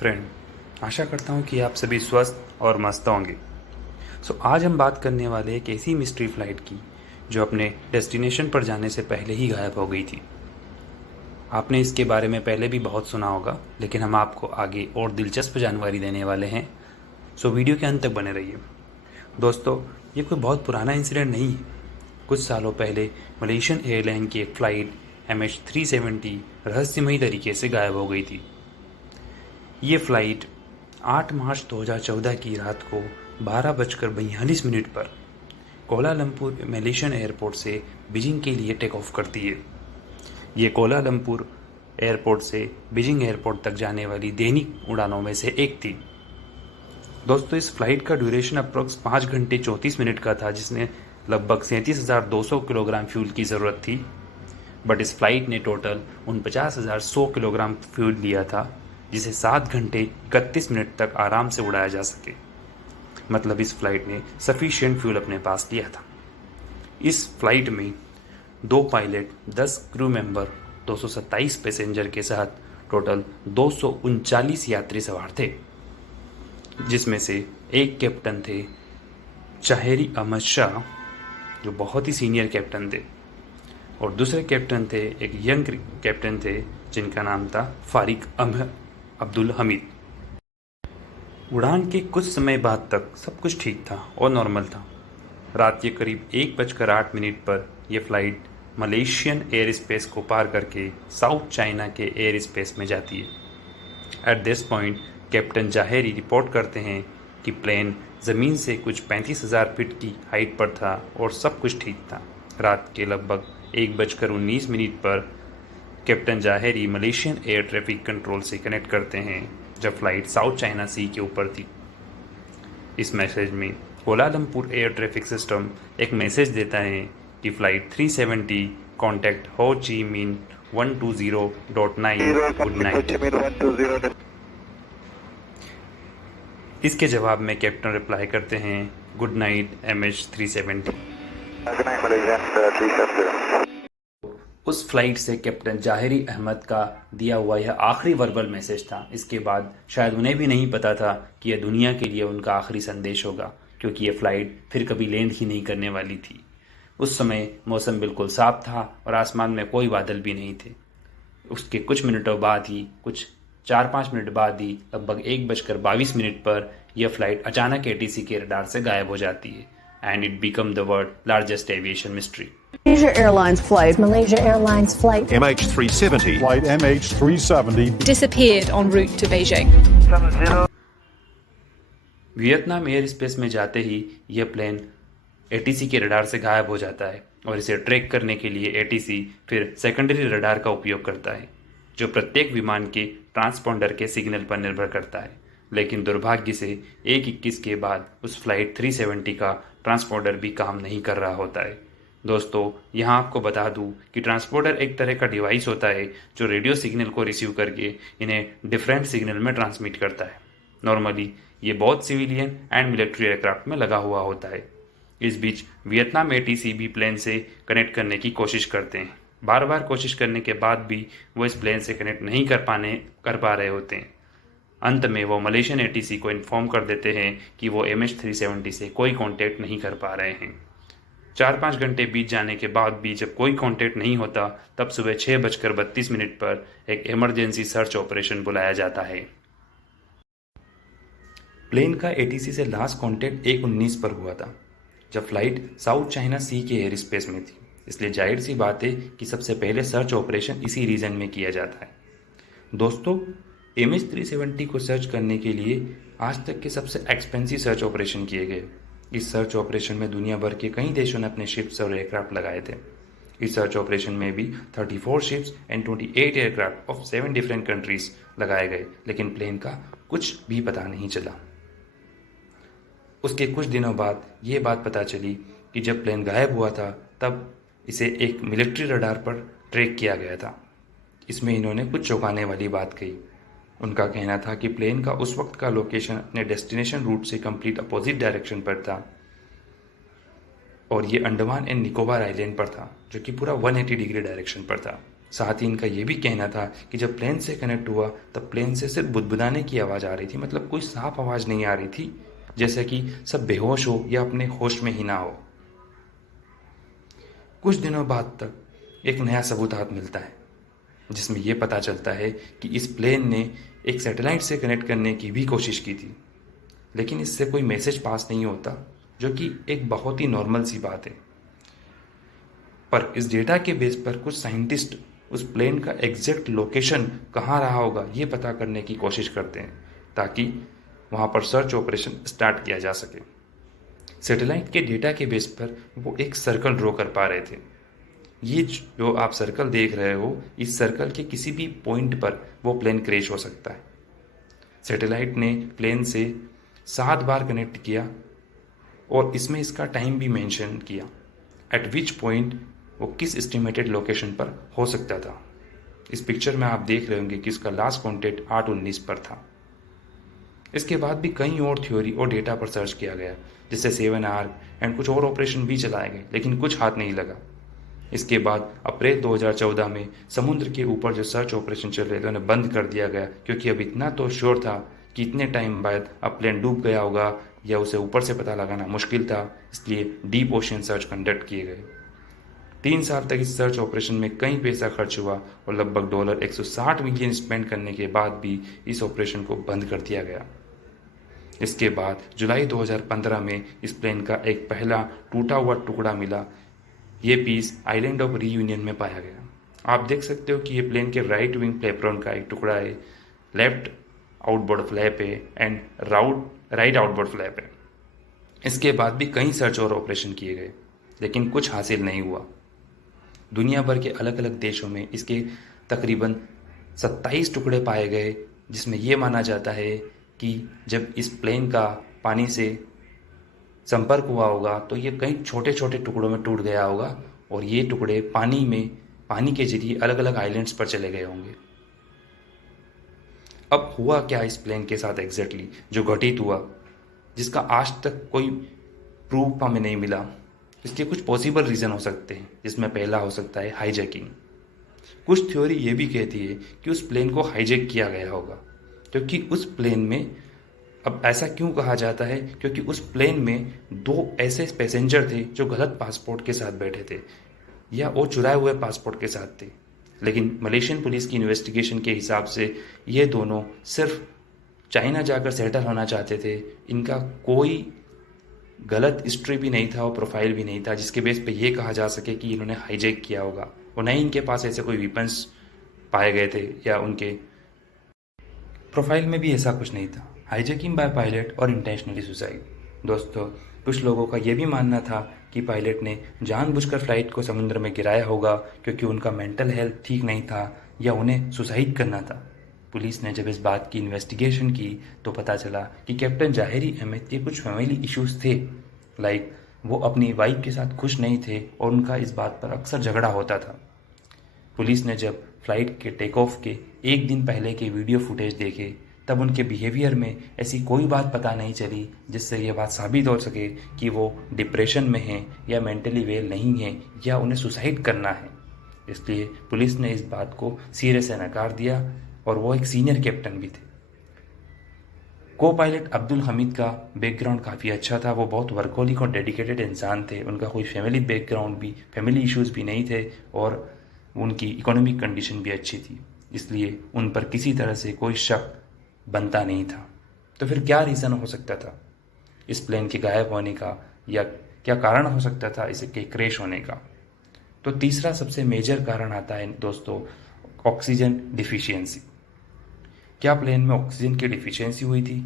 Friend, आशा करता हूँ कि आप सभी स्वस्थ और मस्त होंगे। आज हम बात करने वाले एक ऐसी मिस्ट्री फ्लाइट की जो अपने डेस्टिनेशन पर जाने से पहले ही गायब हो गई थी। आपने इसके बारे में पहले भी बहुत सुना होगा, लेकिन हम आपको आगे और दिलचस्प जानकारी देने वाले हैं। वीडियो के अंत तक बने रहिए। दोस्तों, ये कोई बहुत पुराना इंसिडेंट नहीं है। कुछ सालों पहले मलेशियन एयरलाइन की एक फ़्लाइट MH370 रहस्यमयी तरीके से गायब हो गई थी। ये फ़्लाइट 8 मार्च 2014 की रात को 12:42 पर कोलालमपुर मलेशियन एयरपोर्ट से बीजिंग के लिए टेक ऑफ करती है। ये कोलालमपुर एयरपोर्ट से बीजिंग एयरपोर्ट तक जाने वाली दैनिक उड़ानों में से एक थी। दोस्तों, इस फ्लाइट का ड्यूरेशन अप्रॉक्स 5 घंटे 34 मिनट का था, जिसने लगभग 37,200 किलोग्राम फ्यूल की ज़रूरत थी। बट इस फ्लाइट ने टोटल 49,100 किलोग्राम फ्यूल लिया था, जिसे 7 घंटे 31 मिनट तक आराम से उड़ाया जा सके। मतलब इस फ्लाइट ने सफिशिएंट फ्यूल अपने पास लिया था। इस फ्लाइट में 2 पायलट, 10 क्रू मेंबर, 227 पैसेंजर के साथ टोटल 239 यात्री सवार थे, जिसमें से एक कैप्टन थे चाहेरी अहमद शाह, जो बहुत ही सीनियर कैप्टन थे, और दूसरे कैप्टन थे एक यंग कैप्टन थे जिनका नाम था फारिक अब्दुल हमीद। उड़ान के कुछ समय बाद तक सब कुछ ठीक था और नॉर्मल था। रात के करीब 1:08 पर यह फ़्लाइट मलेशियन एयर स्पेस को पार करके साउथ चाइना के एयर स्पेस में जाती है। At this point captain Zaharie report करते हैं कि प्लेन ज़मीन से कुछ 35,000 फीट की हाइट पर था और सब कुछ ठीक था। रात के लगभग 1:19 पर captain Zaharie Malaysian air traffic control से कनेक्ट करते हैं जब फ्लाइट साउथ चाइना सी के ऊपर थी। इस मैसेज में कोलालमपुर एयर ट्रैफिक सिस्टम एक मैसेज देता है कि फ़्लाइट 370 कॉन्टैक्ट हो ची मिन 120.9 गुड नाइट। इसके जवाब में कैप्टन रिप्लाई करते हैं गुड नाइट MH370। उस फ्लाइट से कैप्टन जाहिरी अहमद का दिया हुआ यह आखिरी वर्बल मैसेज था। इसके बाद शायद उन्हें भी नहीं पता था कि यह दुनिया के लिए उनका आखिरी संदेश होगा, क्योंकि यह फ़्लाइट फिर कभी लैंड ही नहीं करने वाली थी। उस समय मौसम बिल्कुल साफ था और आसमान में कोई बादल भी नहीं थे। उसके कुछ मिनटों बाद ही, कुछ 4-5 मिनट बाद ही, लगभग 1:22 पर यह फ़्लाइट अचानक ATC के रडार से गायब हो जाती है and it become the world largest aviation mystery. Malaysia Airlines flight MH370 Flight MH370 disappeared en route to Beijing. Vietnam air space में जाते ही यह प्लेन ATC के रडार से गायब हो जाता है और इसे ट्रैक करने के लिए ATC फिर सेकेंडरी रडार का उपयोग करता है, जो प्रत्येक विमान के ट्रांसपॉन्डर के सिग्नल पर निर्भर करता है। लेकिन दुर्भाग्य से 1:21 के बाद उस फ्लाइट 370 का ट्रांसपॉन्डर भी काम नहीं कर रहा होता है। दोस्तों, यहाँ आपको बता दूँ कि ट्रांसपोर्टर एक तरह का डिवाइस होता है जो रेडियो सिग्नल को रिसीव करके इन्हें डिफरेंट सिग्नल में ट्रांसमिट करता है। नॉर्मली ये बहुत सिविलियन एंड मिलिट्री एयरक्राफ्ट में लगा हुआ होता है। इस बीच वियतनाम ATC भी प्लेन से कनेक्ट करने की कोशिश करते हैं। बार बार कोशिश करने के बाद भी वो इस प्लेन से कनेक्ट नहीं कर पा रहे होते हैं। अंत में वो मलेशियन ATC को इन्फॉर्म कर देते हैं कि वो MH370 से कोई कॉन्टैक्ट नहीं कर पा रहे हैं। 4-5 घंटे बीत जाने के बाद भी जब कोई कांटेक्ट नहीं होता, तब सुबह 6:32 पर एक इमरजेंसी सर्च ऑपरेशन बुलाया जाता है। प्लेन का ATC से लास्ट कांटेक्ट 1:19 पर हुआ था, जब फ्लाइट साउथ चाइना सी के एयर स्पेस में थी। इसलिए जाहिर सी बात है कि सबसे पहले सर्च ऑपरेशन इसी रीजन में किया जाता है। दोस्तों, MH370 को सर्च करने के लिए आज तक के सबसे एक्सपेंसिव सर्च ऑपरेशन किए गए। इस सर्च ऑपरेशन में दुनिया भर के कई देशों ने अपने शिप्स और एयरक्राफ्ट लगाए थे। इस सर्च ऑपरेशन में भी 34 ships and 28 aircraft of 7 different countries लगाए गए, लेकिन प्लेन का कुछ भी पता नहीं चला। उसके कुछ दिनों बाद ये बात पता चली कि जब प्लेन गायब हुआ था, तब इसे एक मिलिट्री रडार पर ट्रैक किया गया था। इसमें इन्होंने कुछ चौंकाने वाली बात कही। उनका कहना था कि प्लेन का उस वक्त का लोकेशन अपने डेस्टिनेशन रूट से कंप्लीट अपोजिट डायरेक्शन पर था और ये अंडमान एंड निकोबार आइलैंड पर था, जो कि पूरा 180 डिग्री डायरेक्शन पर था। साथ ही इनका ये भी कहना था कि जब प्लेन से कनेक्ट हुआ तब प्लेन से सिर्फ बुदबुदाने की आवाज़ आ रही थी, मतलब कोई साफ आवाज़ नहीं आ रही थी, जैसे कि सब बेहोश हो या अपने होश में ही ना हो। कुछ दिनों बाद तक एक नया सबूत हाथ मिलता है जिसमें यह पता चलता है कि इस प्लेन ने एक सैटेलाइट से कनेक्ट करने की भी कोशिश की थी, लेकिन इससे कोई मैसेज पास नहीं होता, जो कि एक बहुत ही नॉर्मल सी बात है। पर इस डेटा के बेस पर कुछ साइंटिस्ट उस प्लेन का एग्जैक्ट लोकेशन कहाँ रहा होगा ये पता करने की कोशिश करते हैं, ताकि वहाँ पर सर्च ऑपरेशन स्टार्ट किया जा सके। सैटेलाइट के डेटा के बेस पर वो एक सर्कल ड्रॉ कर पा रहे थे। ये जो आप सर्कल देख रहे हो, इस सर्कल के किसी भी पॉइंट पर वो प्लेन क्रैश हो सकता है। सैटेलाइट ने प्लेन से 7 बार कनेक्ट किया और इसमें इसका टाइम भी मेंशन किया, एट विच पॉइंट वो किस एस्टिमेटेड लोकेशन पर हो सकता था। इस पिक्चर में आप देख रहे होंगे कि उसका लास्ट कॉन्टेक्ट 8/19 पर था। इसके बाद भी कई और थ्योरी और डेटा पर सर्च किया गया, जिससे 7R एंड कुछ और ऑपरेशन भी चलाए गए, लेकिन कुछ हाथ नहीं लगा। इसके बाद अप्रैल 2014 में समुद्र के ऊपर जो सर्च ऑपरेशन चल रहे थे उन्हें बंद कर दिया गया, क्योंकि अब इतना तो श्योर था कि इतने टाइम बाद अब प्लेन डूब गया होगा या उसे ऊपर से पता लगाना मुश्किल था, इसलिए डीप ओशन सर्च कंडक्ट किए गए। 3 साल तक इस सर्च ऑपरेशन में कई पैसा खर्च हुआ और लगभग $160 मिलियन स्पेंड करने के बाद भी इस ऑपरेशन को बंद कर दिया गया। इसके बाद जुलाई 2015 में इस प्लेन का एक पहला टूटा हुआ टुकड़ा मिला। ये पीस आइलैंड ऑफ रीयूनियन में पाया गया। आप देख सकते हो कि ये प्लेन के राइट विंग फ्लैपरॉन का एक टुकड़ा है, लेफ्ट आउटबोर्ड फ्लैप है एंड राइट आउटबोर्ड फ्लैप है। इसके बाद भी कई सर्च और ऑपरेशन किए गए, लेकिन कुछ हासिल नहीं हुआ। दुनिया भर के अलग अलग देशों में इसके तकरीबन 27 टुकड़े पाए गए, जिसमें यह माना जाता है कि जब इस प्लेन का पानी से संपर्क हुआ होगा तो ये कई छोटे छोटे टुकड़ों में टूट गया होगा और ये टुकड़े पानी के जरिए अलग अलग आइलैंड्स पर चले गए होंगे। अब हुआ क्या इस प्लेन के साथ एग्जैक्टली जो घटित हुआ, जिसका आज तक कोई प्रूफ हमें नहीं मिला। इसके कुछ पॉसिबल रीज़न हो सकते हैं, जिसमें पहला हो सकता है हाईजैकिंग। कुछ थ्योरी ये भी कहती है कि उस प्लेन को हाईजैक किया गया होगा, क्योंकि उस प्लेन में, अब ऐसा क्यों कहा जाता है, क्योंकि उस प्लेन में 2 ऐसे पैसेंजर थे जो गलत पासपोर्ट के साथ बैठे थे या वो चुराए हुए पासपोर्ट के साथ थे। लेकिन मलेशियन पुलिस की इन्वेस्टिगेशन के हिसाब से ये दोनों सिर्फ चाइना जाकर सेटल होना चाहते थे। इनका कोई गलत हिस्ट्री भी नहीं था और प्रोफाइल भी नहीं था जिसके बेस पे ये कहा जा सके कि इन्होंने हाईजैक किया होगा, और न ही इनके पास ऐसे कोई वेपन्स पाए गए थे या उनके प्रोफाइल में भी ऐसा कुछ नहीं था। हाईजैकिंग बाय पायलट और इंटेंशनली सुसाइड। दोस्तों, कुछ लोगों का ये भी मानना था कि पायलट ने जानबूझकर फ्लाइट को समुद्र में गिराया होगा क्योंकि उनका मेंटल हेल्थ ठीक नहीं था या उन्हें सुसाइड करना था। पुलिस ने जब इस बात की इन्वेस्टिगेशन की तो पता चला कि कैप्टन जाहिरी अहमद के कुछ फैमिली इश्यूज थे, लाइक वो अपनी वाइफ के साथ खुश नहीं थे और उनका इस बात पर अक्सर झगड़ा होता था। पुलिस ने जब फ्लाइट के टेक ऑफ के 1 दिन पहले के वीडियो फुटेज देखे तब उनके बिहेवियर में ऐसी कोई बात पता नहीं चली जिससे ये बात साबित हो सके कि वो डिप्रेशन में हैं या मेंटली वेल नहीं हैं या उन्हें सुसाइड करना है। इसलिए पुलिस ने इस बात को सिरे से नकार दिया और वो एक सीनियर कैप्टन भी थे। को पायलट अब्दुल हमीद का बैकग्राउंड काफ़ी अच्छा था। वो बहुत वर्कोलिक और डेडिकेटेड इंसान थे। उनका कोई फैमिली इश्यूज़ भी नहीं थे और उनकी इकोनॉमिक कंडीशन भी अच्छी थी, इसलिए उन पर किसी तरह से कोई शक बनता नहीं था। तो फिर क्या रीज़न हो सकता था इस प्लेन के गायब होने का, या क्या कारण हो सकता था इसके क्रैश होने का? तो तीसरा सबसे मेजर कारण आता है दोस्तों, ऑक्सीजन डिफिशियंसी। क्या प्लेन में ऑक्सीजन की डिफिशियंसी हुई थी?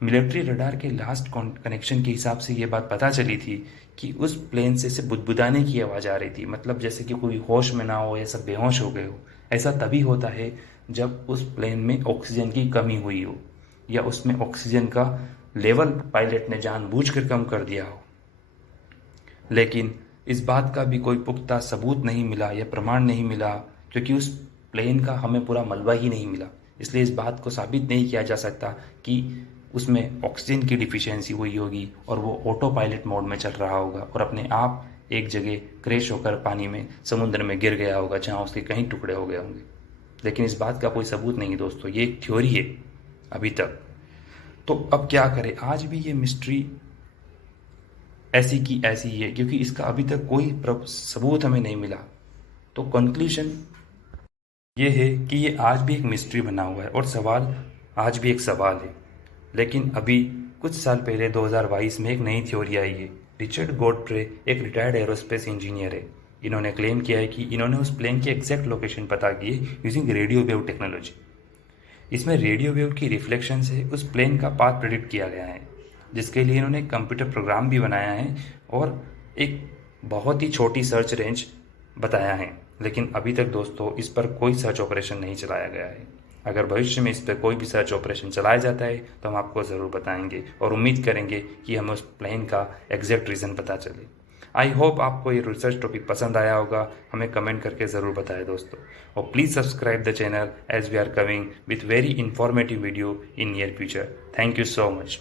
मिलिट्री रडार के लास्ट कनेक्शन के हिसाब से ये बात पता चली थी कि उस प्लेन से सिर्फ बुदबुदाने की आवाज़ आ रही थी, मतलब जैसे कि कोई होश में ना हो या सब बेहोश हो गए हो। ऐसा तभी होता है जब उस प्लेन में ऑक्सीजन की कमी हुई हो या उसमें ऑक्सीजन का लेवल पायलट ने जानबूझकर कम कर दिया हो। लेकिन इस बात का भी कोई पुख्ता सबूत नहीं मिला या प्रमाण नहीं मिला, क्योंकि उस प्लेन का हमें पूरा मलबा ही नहीं मिला। इसलिए इस बात को साबित नहीं किया जा सकता कि उसमें ऑक्सीजन की डिफिशियंसी हुई होगी और वो ऑटो पायलट मोड में चल रहा होगा और अपने आप एक जगह क्रैश होकर पानी में समुद्र में गिर गया होगा जहाँ उसके कहीं टुकड़े हो गए होंगे। लेकिन इस बात का कोई सबूत नहीं दोस्तों, ये एक थ्योरी है अभी तक। तो अब क्या करें, आज भी ये मिस्ट्री ऐसी की ऐसी ही है क्योंकि इसका अभी तक कोई सबूत हमें नहीं मिला। तो कंक्लूजन ये है कि ये आज भी एक मिस्ट्री बना हुआ है और सवाल आज भी एक सवाल है। लेकिन अभी कुछ साल पहले 2022 में एक नई थ्योरी आई है। रिचर्ड गोडफ्रे एक रिटायर्ड एरोस्पेस इंजीनियर है। इन्होंने क्लेम किया है कि इन्होंने उस प्लेन की एग्जैक्ट लोकेशन पता की है यूजिंग रेडियो वेव टेक्नोलॉजी। इसमें रेडियो वेव की रिफ्लेक्शन से उस प्लेन का पाथ प्रेडिक्ट किया गया है, जिसके लिए इन्होंने एक कंप्यूटर प्रोग्राम भी बनाया है और एक बहुत ही छोटी सर्च रेंज बताया है। लेकिन अभी तक दोस्तों इस पर कोई सर्च ऑपरेशन नहीं चलाया गया है। अगर भविष्य में इस पर कोई भी सर्च ऑपरेशन चलाया जाता है तो हम आपको ज़रूर बताएंगे और उम्मीद करेंगे कि हमें उस प्लेन का एग्जैक्ट रीज़न पता चले। आई होप आपको ये रिसर्च टॉपिक पसंद आया होगा। हमें कमेंट करके ज़रूर बताएं दोस्तों, और please subscribe the channel as we are coming with very informative video in near future. Thank you so much.